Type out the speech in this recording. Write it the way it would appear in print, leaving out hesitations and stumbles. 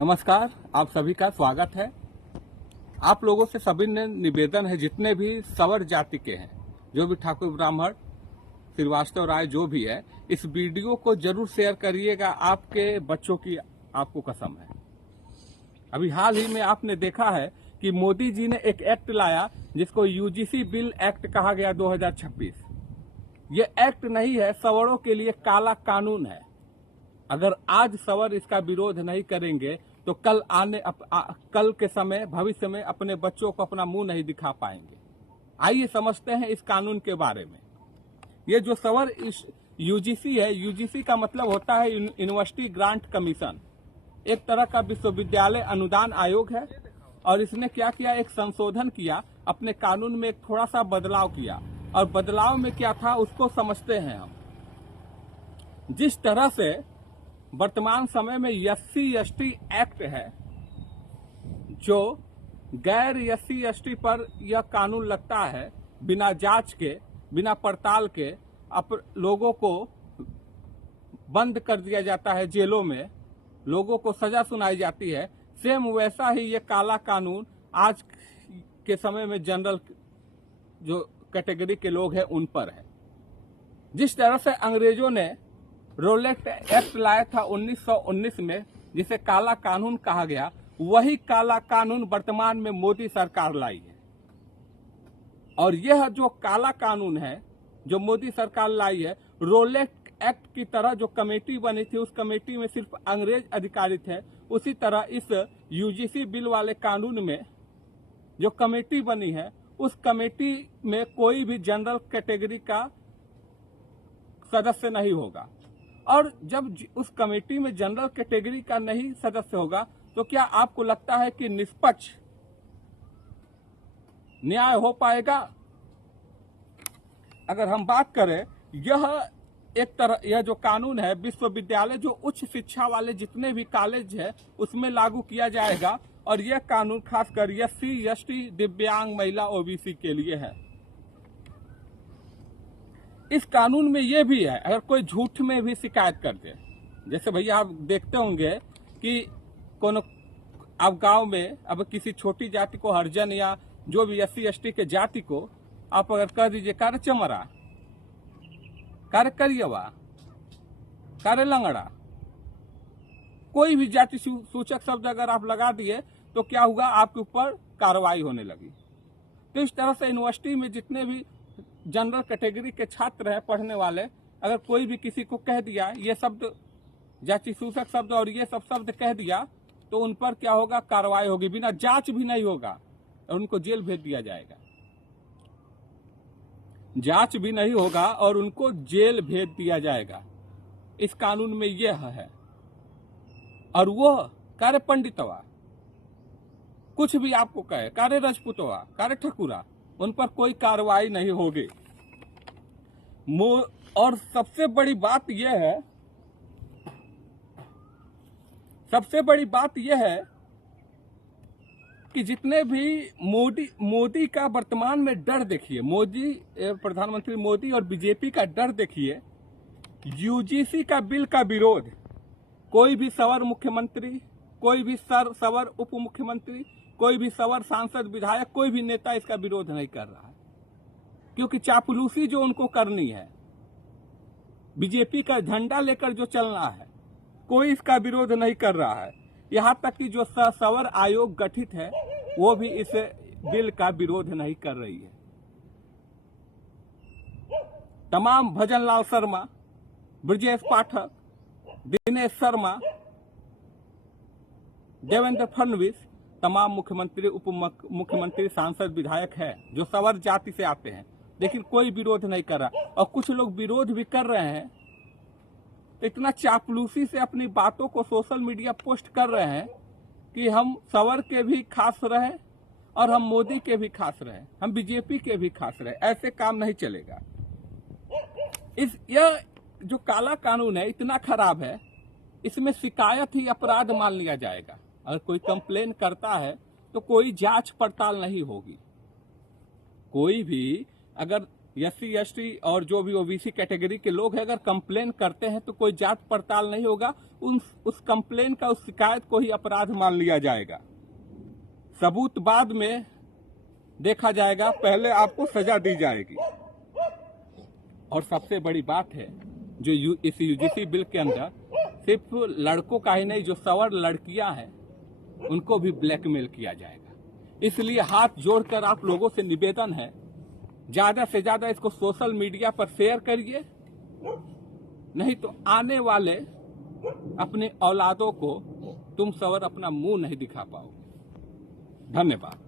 नमस्कार, आप सभी का स्वागत है। आप लोगों से सभी ने निवेदन है, जितने भी सवर जाति के हैं, जो भी ठाकुर ब्राह्मण श्रीवास्तव राय जो भी है, इस वीडियो को जरूर शेयर करिएगा। आपके बच्चों की आपको कसम है। अभी हाल ही में आपने देखा है कि मोदी जी ने एक एक्ट लाया जिसको यूजीसी बिल एक्ट कहा गया 2026। ये एक्ट नहीं है, सवरों के लिए काला कानून है। अगर आज सवर इसका विरोध नहीं करेंगे तो कल के समय भविष्य में अपने बच्चों को अपना मुंह नहीं दिखा पाएंगे। आइए समझते हैं इस कानून के बारे में। ये जो सवर यूजीसी है, यूजीसी का मतलब होता है यूनिवर्सिटी ग्रांट कमीशन। एक तरह का विश्वविद्यालय अनुदान आयोग है। और इसने क्या किया, एक संशोधन किया, अपने कानून में एक थोड़ा सा बदलाव किया। और बदलाव में क्या था उसको समझते हैं हम। जिस तरह से वर्तमान समय में SC/ST एक्ट है, जो गैर SC/ST पर यह कानून लगता है, बिना जांच के, बिना पड़ताल के लोगों को बंद कर दिया जाता है जेलों में, लोगों को सजा सुनाई जाती है। सेम वैसा ही ये काला कानून आज के समय में जनरल जो कैटेगरी के लोग हैं उन पर है। जिस तरह से अंग्रेजों ने रोलेट एक्ट लाया था 1919 में, जिसे काला कानून कहा गया, वही काला कानून वर्तमान में मोदी सरकार लाई है। और यह जो काला कानून है जो मोदी सरकार लाई है, रोलेट एक्ट की तरह जो कमेटी बनी थी, उस कमेटी में सिर्फ अंग्रेज अधिकारी थे। उसी तरह इस यूजीसी बिल वाले कानून में जो कमेटी बनी है, उस कमेटी में कोई भी जनरल कैटेगरी का सदस्य नहीं होगा। और जब उस कमेटी में जनरल कैटेगरी का नहीं सदस्य होगा, तो क्या आपको लगता है कि निष्पक्ष न्याय हो पाएगा? अगर हम बात करें, यह जो कानून है, विश्वविद्यालय जो उच्च शिक्षा वाले जितने भी कॉलेज है उसमें लागू किया जाएगा। और यह कानून खासकर SC/ST, दिव्यांग, महिला, OBC के लिए है। इस कानून में यह भी है, अगर कोई झूठ में भी शिकायत कर दे, जैसे भैया आप देखते होंगे कि कोनो आप गांव में अब किसी छोटी जाति को, हरिजन या जो भी SC/ST के जाति को आप अगर कर दीजिए कार्य चमरा, कार्य करियवा, कार्य लंगड़ा, कोई भी जाति सूचक शब्द अगर आप लगा दिए तो क्या हुआ, आपके ऊपर कार्रवाई होने लगी। तो इस तरह से यूनिवर्सिटी में जितने भी जनरल कैटेगरी के छात्र हैं पढ़ने वाले, अगर कोई भी किसी को कह दिया ये शब्द, जाति सूचक शब्द और ये सब शब्द कह दिया, तो उन पर क्या होगा, कार्रवाई होगी। बिना जांच भी नहीं होगा और उनको जेल भेज दिया जाएगा। जांच भी नहीं होगा और उनको जेल भेज दिया जाएगा। इस कानून में यह है। और वो कार्य पंडितवा, कुछ भी आपको कहे, कार्य राजपूतवा, कार्य ठकुरा, उन पर कोई कार्रवाई नहीं होगी। और सबसे बड़ी बात यह है कि जितने भी मोदी का वर्तमान में डर देखिए, प्रधानमंत्री मोदी और बीजेपी का डर देखिए। यूजीसी का बिल का विरोध कोई भी सवर मुख्यमंत्री, कोई भी सवर उप मुख्यमंत्री, कोई भी सवर सांसद, विधायक, कोई भी नेता इसका विरोध नहीं कर रहा है, क्योंकि चापलूसी जो उनको करनी है, बीजेपी का झंडा लेकर जो चलना है, कोई इसका विरोध नहीं कर रहा है। यहां तक कि जो सवर आयोग गठित है वो भी इस बिल का विरोध नहीं कर रही है। तमाम भजन लाल शर्मा, ब्रजेश पाठक, दिनेश शर्मा, देवेंद्र फडणवीस, तमाम मुख्यमंत्री, उप मुख्यमंत्री, सांसद, विधायक है जो सवर जाति से आते हैं, लेकिन कोई विरोध नहीं कर रहा। और कुछ लोग विरोध भी कर रहे हैं, इतना चापलूसी से अपनी बातों को सोशल मीडिया पोस्ट कर रहे हैं कि हम सवर के भी खास रहे और हम मोदी के भी खास रहे, हम बीजेपी के भी खास रहे। ऐसे काम नहीं चलेगा। यह जो काला कानून है इतना खराब है, इसमें शिकायत ही अपराध मान लिया जाएगा। अगर कोई कंप्लेन करता है तो कोई जांच पड़ताल नहीं होगी। कोई भी अगर SC ST और जो भी OBC कैटेगरी के लोग हैं अगर कंप्लेन करते हैं तो कोई जांच पड़ताल नहीं होगा, उस कंप्लेन का, उस शिकायत को ही अपराध मान लिया जाएगा। सबूत बाद में देखा जाएगा, पहले आपको सजा दी जाएगी। और सबसे बड़ी बात है जो इस UGC बिल के अंदर सिर्फ लड़कों का ही नहीं, जो सवर लड़कियां हैं उनको भी ब्लैकमेल किया जाएगा। इसलिए हाथ जोड़कर आप लोगों से निवेदन है, ज्यादा से ज्यादा इसको सोशल मीडिया पर शेयर करिए, नहीं तो आने वाले अपने औलादों को तुम सवर अपना मुंह नहीं दिखा पाओगे। धन्यवाद।